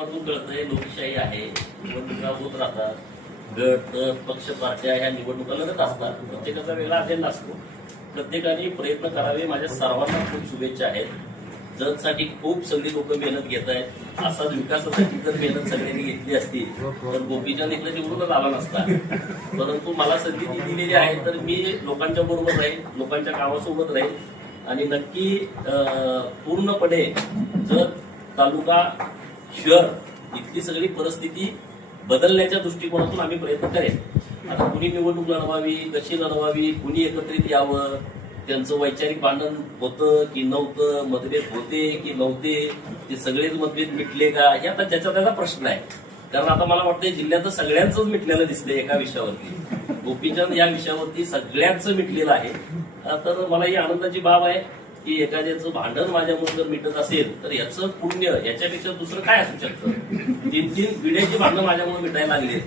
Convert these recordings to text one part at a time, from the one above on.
माध्यमातून कळतंय लोकशाही आहे, निवडणुका होत राहतात, गट पक्ष पार्ट्या ह्या निवडणुका लढत असतात, प्रत्येकाचा वेगळा अजेंडा असतो. प्रत्येकाने प्रयत्न करावे. माझ्या सर्वांना खूप शुभेच्छा आहेत. जतसाठी खूप सगळी लोक मेहनत घेत आहेत. असा विकासासाठी जर मेहनत सगळ्यांनी घेतली असती तर गोपीचंद इकडे निवडूनच आला नसता. परंतु मला संधी ती दिलेली आहे, तर मी लोकांच्या बरोबर राहील, लोकांच्या कामासोबत राहील आणि नक्की पूर्णपणे जत तालुका शहर इथली सगळी परिस्थिती बदलण्याच्या दृष्टिकोनातून आम्ही प्रयत्न करेन. आता कुणी निवडणूक लढवावी, कशी लढवावी, कुणी एकत्रित यावं, त्यांचं वैचारिक भांडण होतं की नव्हतं, मतभेद होते की नव्हते, ते सगळेच मतभेद मिटले का, हे आता ज्याचा त्याचा प्रश्न आहे. कारण आता मला वाटतं जिल्ह्यात सगळ्यांचंच मिटलेलं दिसतंय एका विषयावरती. गोपीचंद या विषयावरती सगळ्यांचं मिटलेलं आहे. तर मला ही आनंदाची बाब आहे की एखाद्याचं भांडण माझ्यामुळे जर मिटत असेल तर याचं पुण्य याच्यापेक्षा दुसरं काय असू शकतं. 3-3 पिढ्याची भांडणं माझ्यामुळे मिटायला लागली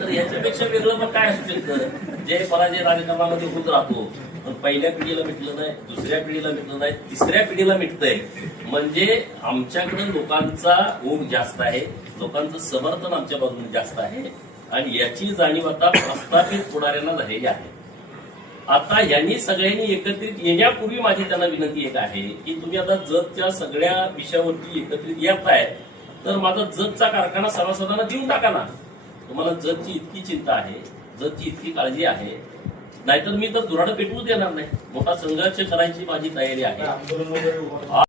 तर याच्यापेक्षा वेगळं मग काय असू शकतं. जे पराजय राजकारणामध्ये होत राहतो, पण पहिल्या पिढीला मिटलं नाही, दुसऱ्या पिढीला मिटलं नाही, तिसऱ्या पिढीला मिटतंय, म्हणजे आमच्याकडे लोकांचा ओघ जास्त आहे, लोकांचं समर्थन आमच्या बाजूने जास्त आहे आणि याची जाणीव आता प्रस्थापित पुढाऱ्यांना झालेली आहे. आता यांनी सगळ्यांनी एकत्रित येण्यापूर्वी माझी त्यांना विनंती एक आहे की तुम्ही आता जतच्या सगळ्या विषयावरती एकत्रित येत आहे तर माझा जतचा कारखाना सभासदांना देऊन टाका ना. तुम्हाला जतची इतकी चिंता आहे, जतची इतकी काळजी आहे, नाहीतर मी तर दुराडं पेटवूच देणार नाही. मोठा संघर्ष करायची माझी तयारी आहे.